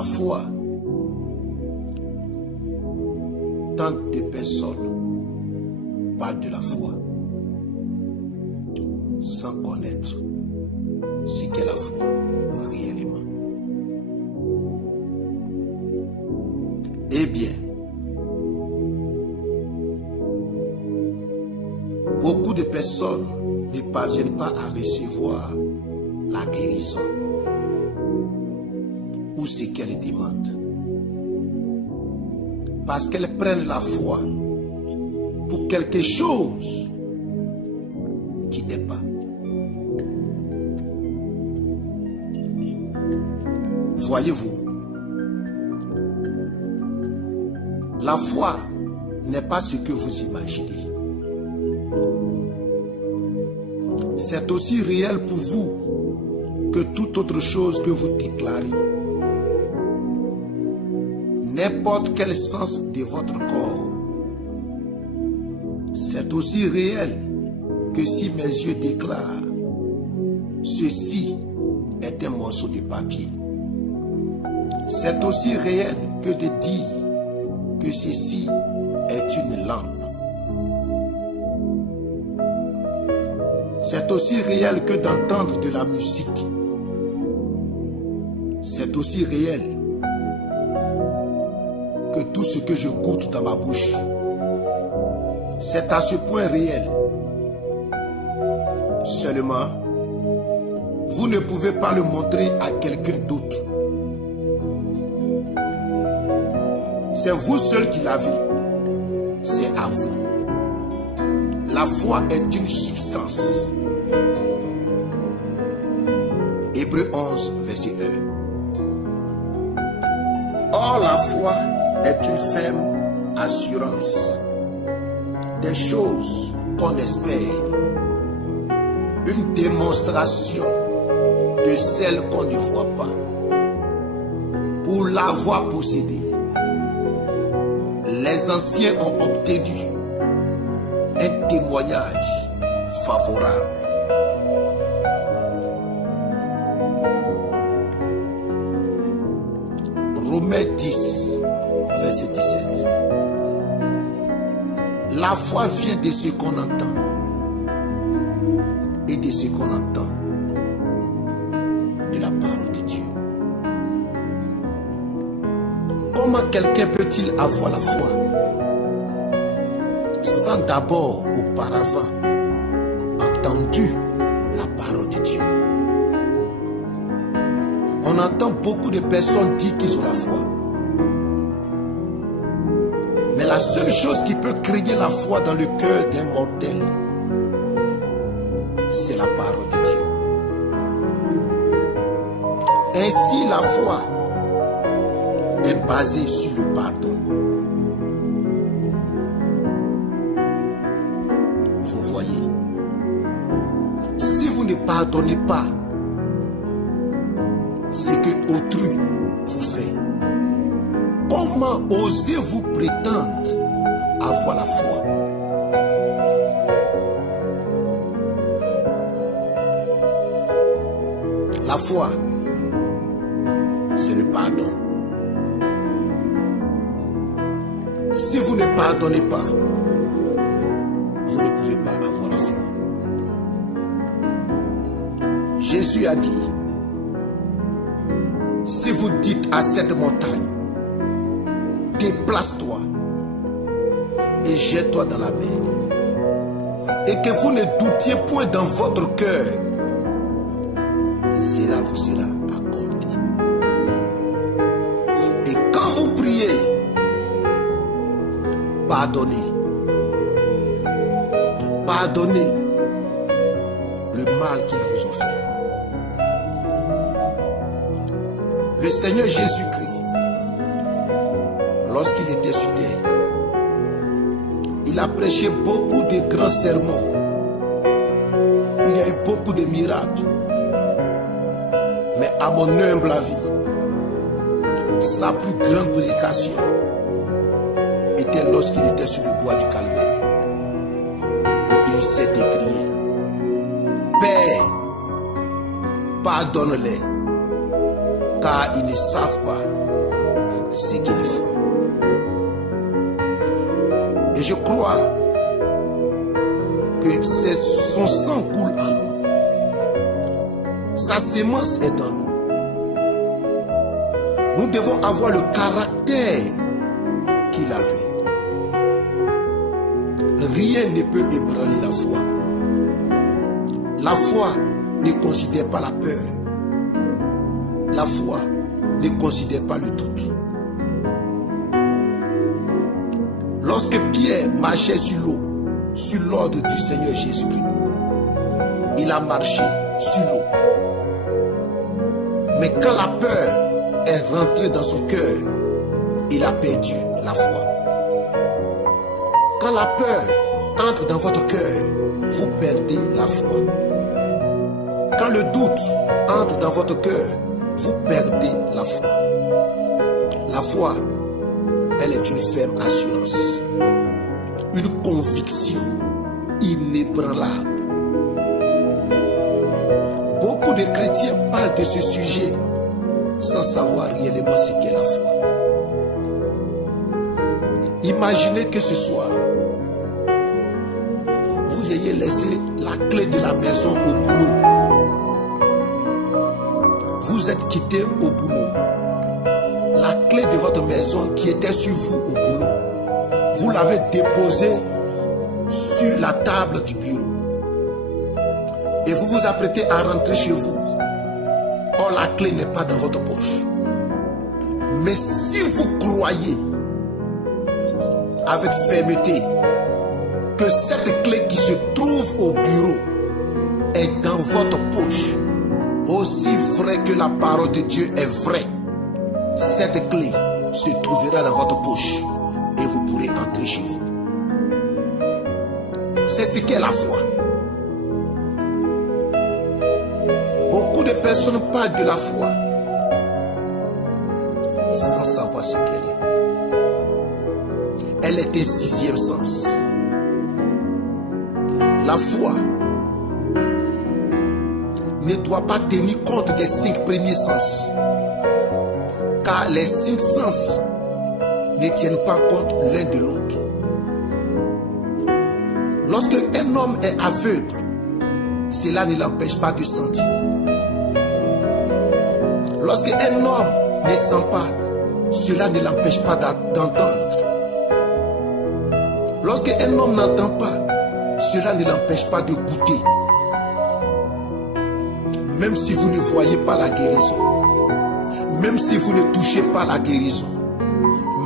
La foi. Tant de personnes parlent de la foi sans connaître ce qu'est la foi réellement. Eh bien, beaucoup de personnes ne parviennent pas à recevoir la guérison ou ce qu'elles demandent parce qu'elles prennent la foi pour quelque chose qui n'est pas. Voyez-vous, la foi n'est pas ce que vous imaginez. C'est aussi réel pour vous que toute autre chose que vous déclarez. N'importe quel sens de votre corps. C'est aussi réel que si mes yeux déclarent ceci est un morceau de papier. C'est aussi réel que de dire que ceci est une lampe. C'est aussi réel que d'entendre de la musique. C'est aussi réel que tout ce que je goûte dans ma bouche. C'est à ce point réel. Seulement, vous ne pouvez pas le montrer à quelqu'un d'autre. C'est vous seul qui l'avez. C'est à vous. La foi est une substance. Hébreux 11, verset 1. Or, la foi est une ferme assurance des choses qu'on espère, une démonstration de celles qu'on ne voit pas. Pour l'avoir possédée, les anciens ont obtenu un témoignage favorable. Romains 10, verset 17. La foi vient de ce qu'on entend et de ce qu'on entend de la parole de Dieu. Comment quelqu'un peut-il avoir la foi sans d'abord auparavant entendu la parole de Dieu? On entend beaucoup de personnes dire qu'ils ont la foi. Mais la seule chose qui peut créer la foi dans le cœur d'un mortel, c'est la parole de Dieu. Ainsi, la foi est basée sur le pardon. Vous voyez, si vous ne pardonnez pas ce que autrui vous fait, comment osez-vous prétendre avoir la foi? La foi, c'est le pardon. Si vous ne pardonnez pas, vous ne pouvez pas avoir la foi. Jésus a dit, si vous dites à cette montagne, déplace-toi et jette-toi dans la mer, et que vous ne doutiez point dans votre cœur, cela vous sera accordé. Et quand vous priez, pardonnez. Pardonnez le mal qu'ils vous ont fait. Le Seigneur Jésus-Christ, lorsqu'il était sur terre, il a prêché beaucoup de grands sermons. Il y a eu beaucoup de miracles. Mais à mon humble avis, sa plus grande prédication était lorsqu'il était sur le bois du Calvaire, où il s'est écrié, Père, pardonne-les, car ils ne savent pas ce qu'ils font. Et je crois que son sang coule en nous. Sa sémence est en nous. Nous devons avoir le caractère qu'il avait. Rien ne peut ébranler la foi. La foi ne considère pas la peur. La foi ne considère pas le doute. Lorsque Pierre marchait sur l'eau, sur l'ordre du Seigneur Jésus-Christ, il a marché sur l'eau. Mais quand la peur est rentrée dans son cœur, il a perdu la foi. Quand la peur entre dans votre cœur, vous perdez la foi. Quand le doute entre dans votre cœur, vous perdez la foi. La foi, elle est une ferme assurance, une conviction inébranlable. Beaucoup de chrétiens parlent de ce sujet sans savoir réellement ce qu'est la foi. Imaginez que ce soir, vous ayez laissé la clé de la maison au boulot. Vous êtes quitté au boulot. La clé de votre maison qui était sur vous au boulot, vous l'avez déposée sur la table du bureau. Et vous vous apprêtez à rentrer chez vous. Or, la clé n'est pas dans votre poche. Mais si vous croyez avec fermeté que cette clé qui se trouve au bureau est dans votre poche, aussi vrai que la parole de Dieu est vraie, cette clé se trouvera dans votre poche et vous pourrez entrer chez vous. C'est ce qu'est la foi. Beaucoup de personnes parlent de la foi sans savoir ce qu'elle est. Elle est un sixième sens. La foi ne doit pas tenir compte des 5 premiers sens, car les 5 sens ne tiennent pas compte l'un de l'autre. Lorsque un homme est aveugle, cela ne l'empêche pas de sentir. Lorsque un homme ne sent pas, cela ne l'empêche pas d'entendre. Lorsque un homme n'entend pas, cela ne l'empêche pas de goûter. Même si vous ne voyez pas la guérison, même si vous ne touchez pas la guérison,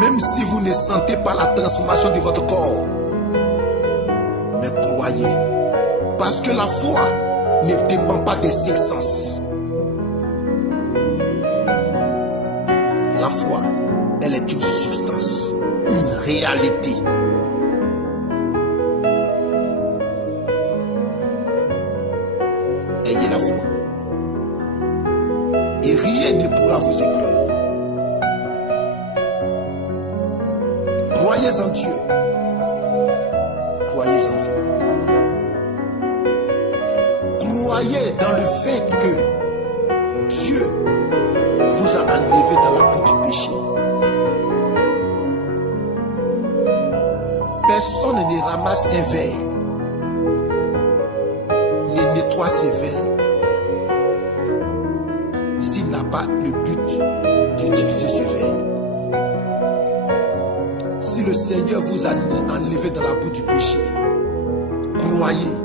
même si vous ne sentez pas la transformation de votre corps, mais croyez, parce que la foi ne dépend pas des 5 sens. La foi, elle est une substance, une réalité. Ayez la foi. Et rien ne pourra vous ébranler. Croyez en Dieu. Croyez en vous. Croyez dans le fait que Dieu vous a enlevé dans la boue du péché. Personne ne ramasse un verre, ne nettoie ses verres s'il n'a pas le but d'utiliser ce verre. Si le Seigneur vous a enlevé dans la boue du péché, croyez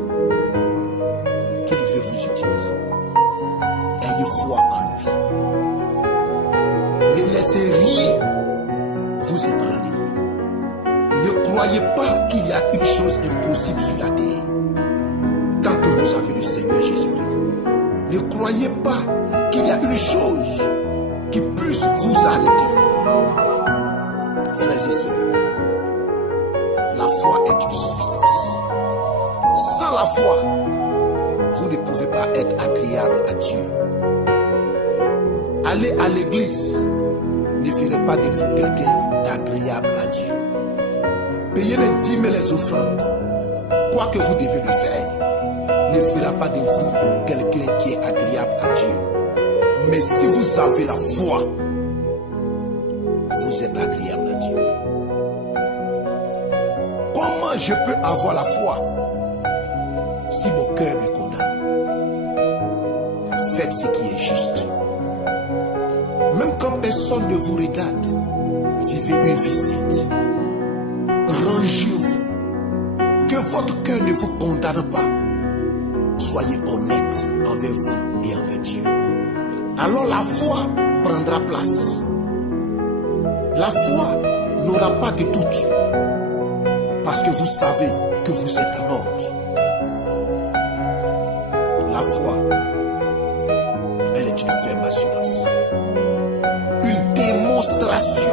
qu'il veut vous utiliser. Ayez foi en lui. Ne laissez rien vous ébranler. Ne croyez pas qu'il y a une chose impossible sur la terre. Tant que vous avez le Seigneur Jésus-Christ. Ne croyez pas qu'il y a une chose qui puisse vous arrêter. Frères et sœurs, la foi est une substance. Sans la foi, vous ne pouvez pas être agréable à Dieu. Aller à l'église ne ferait pas de vous quelqu'un d'agréable à Dieu. Payer les dîmes et les offrandes, quoi que vous devez le faire, ne fera pas de vous quelqu'un qui est agréable à Dieu. Mais si vous avez la foi, vous vous êtes agréable à Dieu. Comment je peux avoir la foi si mon cœur me condamne? Faites ce qui est juste. Même quand personne ne vous regarde, vivez une vie sainte. Rangez-vous. Que votre cœur ne vous condamne pas. Soyez honnête envers vous et envers Dieu. Alors la foi prendra place. La foi n'aura pas de doute. Parce que vous savez que vous êtes en ordre. La foi, elle est une ferme assurance. Une démonstration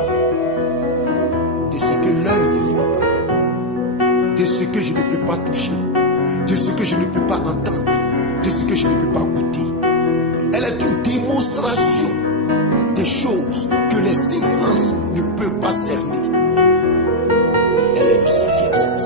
de ce que l'œil ne voit pas. De ce que je ne peux pas toucher. De ce que je ne peux pas entendre. De ce que je ne peux pas goûter. Elle est une démonstration des choses que les cinq sens ne peuvent pas cerner. Elle est le sixième sens.